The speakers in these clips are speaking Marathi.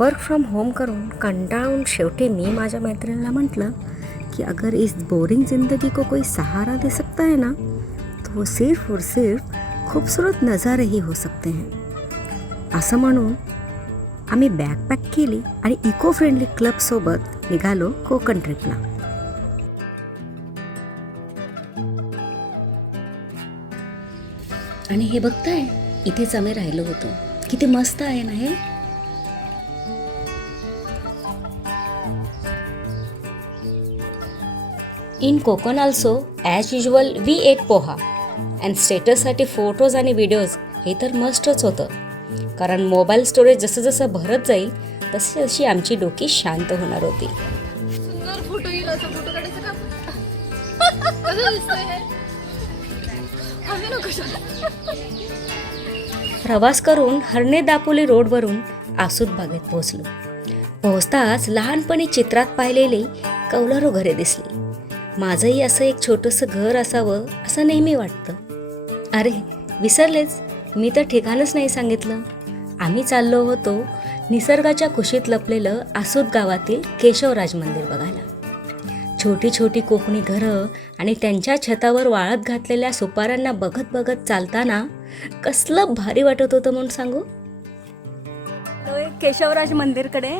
वर्क फ्रॉम होम करून कंटाळून शेवटी मी माझ्या मैत्रिणीला म्हटलं कि अगर इस बोरिंग ज़िंदगी को कोई सहारा दे सकता है ना तो वो सिर्फ और सिर्फ खूबसूरत नज़ारे ही हो सकते हैं। असं म्हणून आम्ही बॅकपॅक केली आणि इको फ्रेंडली क्लबसोबत निघालो कोकण ट्रिपला आणि हे बघताय इथेच आम्ही राहिलो होतो. किती मस्त आहे ना हे? In Konkan also as usual we ate poha and स्टेटससाठी photos आणि व्हिडिओज हे तर मस्टच होतं. कारण मोबाईल स्टोरेज जसं जसं भरत जाईल तशी तशी आमची डोकी शांत होणार होती. सुंदर फोटो येईल असं फोटो काढायचं का? कसं दिसतंय हवे नको प्रवास करून हरणे दापोली रोडवरून आसूद बागेत पोहोचलो. पोहोचताच लहानपणी चित्रात पाहिलेली कौलारू घरे दिसली. माझंही असं एक छोटंसं घर असावं असं नेहमी वाटतं. अरे विसरलेच. मी तर ठिकाणच नाही सांगितलं. आम्ही चाललो होतो निसर्गाच्या कुशीत लपलेलं आसूद गावातील केशवराज मंदिर बघायला. छोटी छोटी कोकणी घरं आणि त्यांच्या छतावर वाळत घातलेल्या सुपाऱ्यांना बघत बघत चालताना कसलं भारी वाटत होतं म्हणून सांगू? केशवराज मंदिरकडे.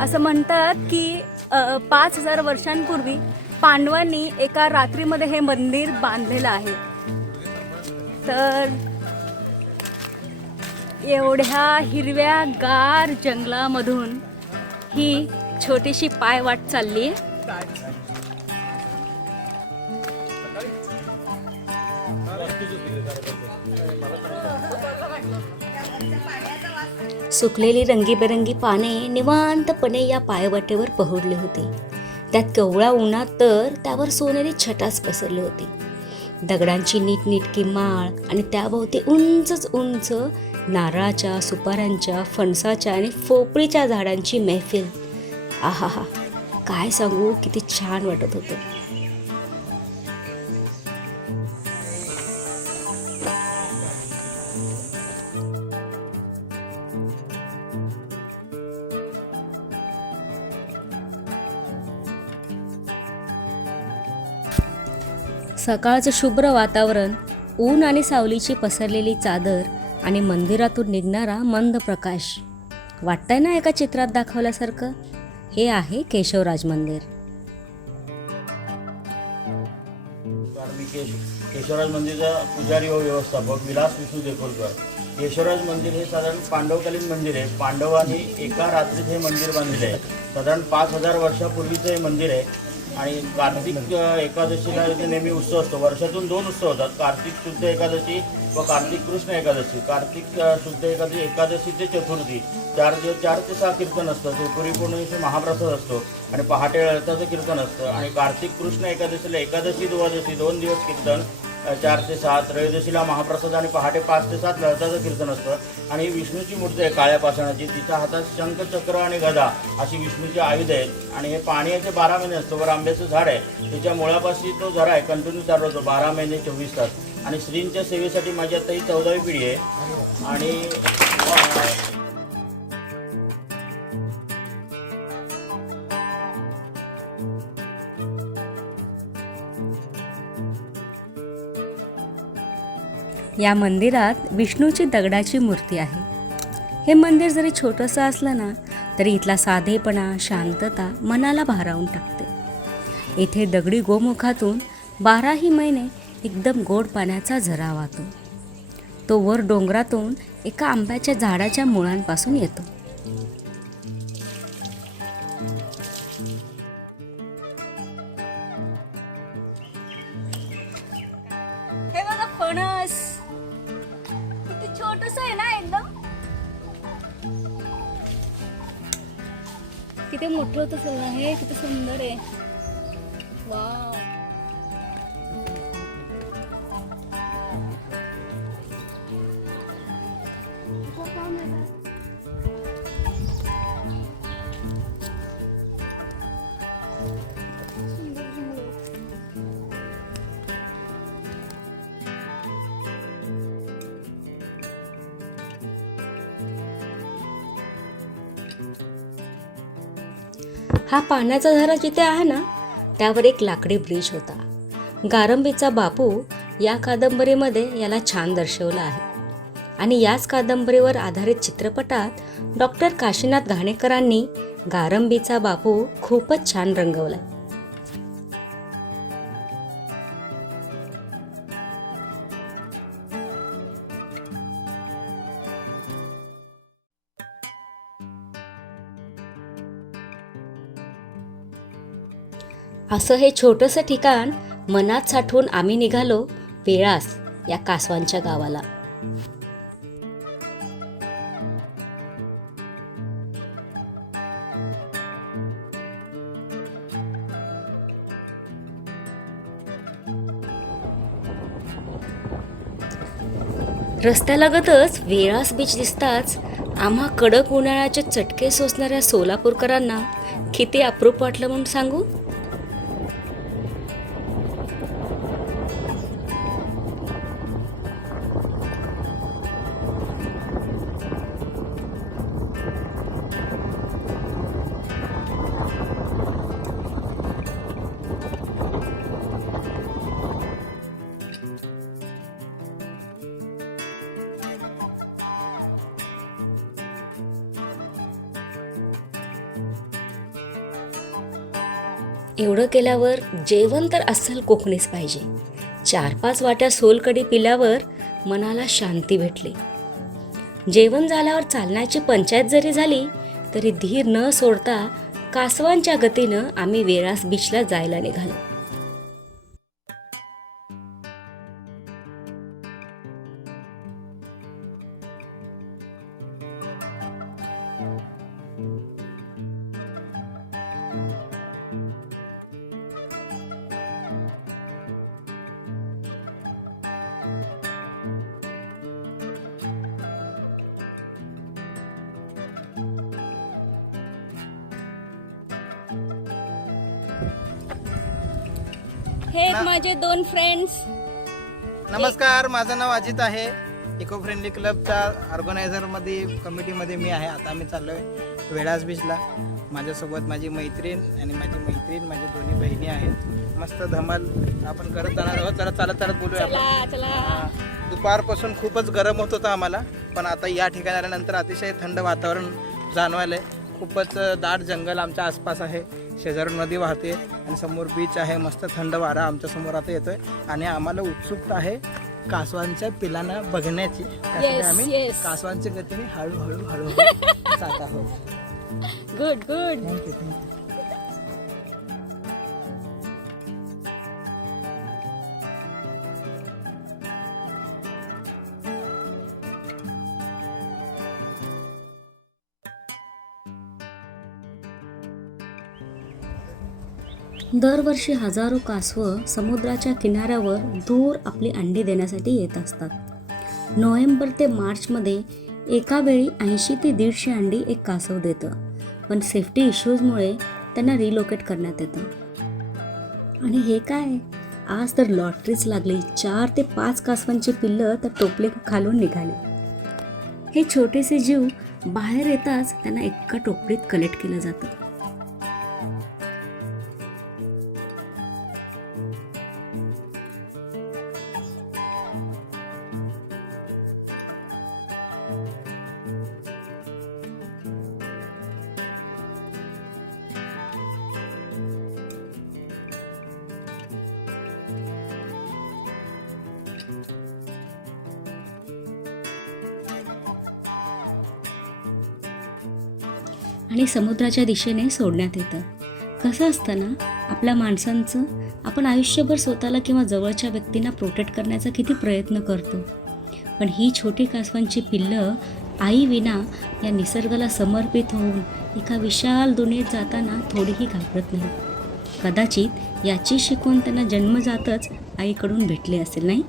असं म्हणतात की पाच हजार वर्षांपूर्वी पांडवांनी एका रात्रीमध्ये हे मंदिर बांधलेलं आहे. तर एवढ्या हिरव्या गार जंगलामधून ही छोटीशी पायवाट चालली. आहे सुकलेली रंगीबेरंगी पाने निवांतपणे या पायवाटेवर पहुडली होती. त्यात केवळ्या उन्हात तर त्यावर सोनेरी छटाच पसरली होती. दगडांची नीटनीटकी माळ आणि त्याभोवती उंचच उंच नारळाच्या सुपाऱ्यांच्या फणसाच्या आणि फोपळीच्या झाडांची मैफिल आहा हा काय सांगू किती छान वाटत होतं. सकाळचं शुभ्र वातावरण ऊन आणि सावलीची पसरलेली चादर आणि मंदिरातून निघणारा मंद प्रकाश. वाटतंय ना एका चित्रात दाखवल्यासारखं? हे आहे केशवराज मंदिर. केशवराज मंदिरचा पुजारी व व्यवस्थापक विलास विष्णू देकोलकर. केशवराज मंदिर हे साधारण पांडवकालीन मंदिर आहे. पांडवांनी एका रात्रीत हे मंदिर बांधलेलं आहे. साधारण पाच हजार वर्षापूर्वीचं हे मंदिर आहे. आणि कार्तिक एकादशीला नेहमी उत्सव असतो वर्षातून दोन उत्सव होतात. कार्तिक शुद्ध एकादशी व कार्तिक कृष्ण एकादशी. कार्तिक शुद्ध एकादशी एकादशी ते चतुर्थी. चार दिवस चार ते सहा कीर्तन असतं. त्रिपुरी पौर्णिमेचे महाप्रसाद असतो. आणि पहाटे अर्थाचं कीर्तन असतं. आणि कार्तिक कृष्ण एकादशीला एकादशी द्वादशी दोन दिवस कीर्तन चार ते सात त्रयोदशीला महाप्रसाद आणि पहाटे पाच ते सात लळताचं कीर्तन असतं. आणि विष्णूची मूर्ती आहे काळ्या पाषाणाची. तिच्या हातात शंख चक्र आणि गदा अशी विष्णूची आयुध आहेत. आणि हे पाण्याचे बारा महिने असतं. वर आंब्याचं झाड आहे. त्याच्या मुळापाशी तो झरा आहे. कंटिन्यू चालवतो बारा महिने चोवीस तास. आणि श्रींच्या सेवेसाठी माझी आता ही चौदावी पिढी आहे. आणि या मंदिरात विष्णूची दगडाची मूर्ती आहे. हे मंदिर जरी छोटंसं असलं ना तरी इथला साधेपणा शांतता मनाला भारावून टाकते. इथे दगडी गोमुखातून बाराही महिने एकदम गोड पाण्याचा झरा वाहतो. तो वर डोंगरातून एका आंब्याच्या झाडाच्या मुळांपासून येतो. हे बघा फणस! कसं आहे ना एकदम? किती मोठं होत असेल ना हे किती सुंदर आहे. वा हा पाण्याचा झरा जिथे आहे ना त्यावर एक लाकडी ब्रिज होता. गारंबीचा बापू या कादंबरीमध्ये याला छान दर्शवलं आहे. आणि याच कादंबरीवर आधारित चित्रपटात डॉक्टर काशीनाथ घाणेकरांनी गारंबीचा बापू खूपच छान रंगवलाय. असं हे छोटंसं ठिकाण मनात साठवून आम्ही निघालो वेळास या कासवांच्या गावाला. रस्त्यालगतच वेळास बीच दिसताच आम्हा कडक उन्हाळ्याचे चटके सोसणाऱ्या सोलापूरकरांना किती अप्रूप वाटलं म्हणून सांगू? एवढं केल्यावर जेवण तर अस्सल कोकणीच पाहिजे. चार पाच वाट्या सोलकडी पिल्यावर मनाला शांती भेटली. जेवण झाल्यावर चालण्याची पंचायत जरी झाली तरी धीर न सोडता कासवांच्या गतीनं आम्ही वेळास बीचला जायला निघालो. हे माझे दोन फ्रेंड्स नमस्कार माझं नाव अजित आहे. इको फ्रेंडली क्लबच्या ऑर्गनायझरमध्ये कमिटीमध्ये मी आहे. आता आम्ही चाललो आहे वेळास बीचला माझ्यासोबत माझी मैत्रीण आणि माझी मैत्रीण माझ्या दोन्ही बहिणी आहेत. मस्त धमाल आपण करत जाणार आहोत. जरा चालत चालत बोलूया आपण. चला हा, दुपारपासून खूपच गरम होत होतं आम्हाला पण आता या ठिकाणी आल्यानंतर अतिशय थंड वातावरण जाणवायलं आहे खूपच दाट जंगल आमच्या आसपास आहे. शेजारून नदी वाहते आणि समोर बीच आहे मस्त थंड वारा आमच्यासमोर आता येतोय. आणि आम्हाला उत्सुकता आहे कासवांच्या पिलांना बघण्याची. त्यासाठी Yes, आम्ही yes. कासवांच्या गतीने हळूहळू हळूहळू जात आहोत. गुड गुड थँक्यू थँक्यू दरवर्षी हजारो कासवं समुद्राच्या किनाऱ्यावर दूर आपली अंडी देण्यासाठी येत असतात. नोव्हेंबर ते मार्चमध्ये एका वेळी ऐंशी ते दीडशे अंडी एक कासव देतं. पण सेफ्टी इश्यूजमुळे त्यांना रिलोकेट करण्यात येतं. आणि हे काय? आज तर लॉटरीच लागली. चार ते पाच कासवांची पिल्लं तर टोपले खालून निघाले. हे छोटेसे जीव बाहेर येताच त्यांना एका टोपलीत कलेक्ट केलं जातं. आणि समुद्राच्या दिशेने सोडण्यात येतं. कसं असतं ना आपल्या माणसांचं आपण आयुष्यभर स्वतःला किंवा जवळच्या व्यक्तींना प्रोटेक्ट करण्याचा किती प्रयत्न करतो. पण ही छोटी कासवांची पिल्लं आईविना या निसर्गाला समर्पित होऊन एका विशाल दुनियेत जाताना थोडीही घाबरत नाही कदाचित याची शिकवण त्यांना जन्मजातच आईकडून भेटली असेल नाही?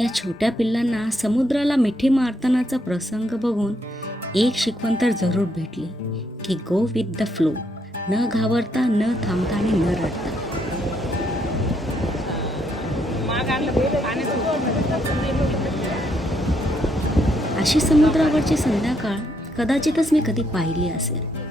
या छोट्या पिल्लांना समुद्राला मिठी मारतानाचा प्रसंग बघून एक शिकवण तर जरूर भेटली की गो विथ द फ्लो न घाबरता न थांबता आणि न रडता. अशी समुद्रावरची संध्याकाळ कदाचितच मी कधी पाहिली असेल.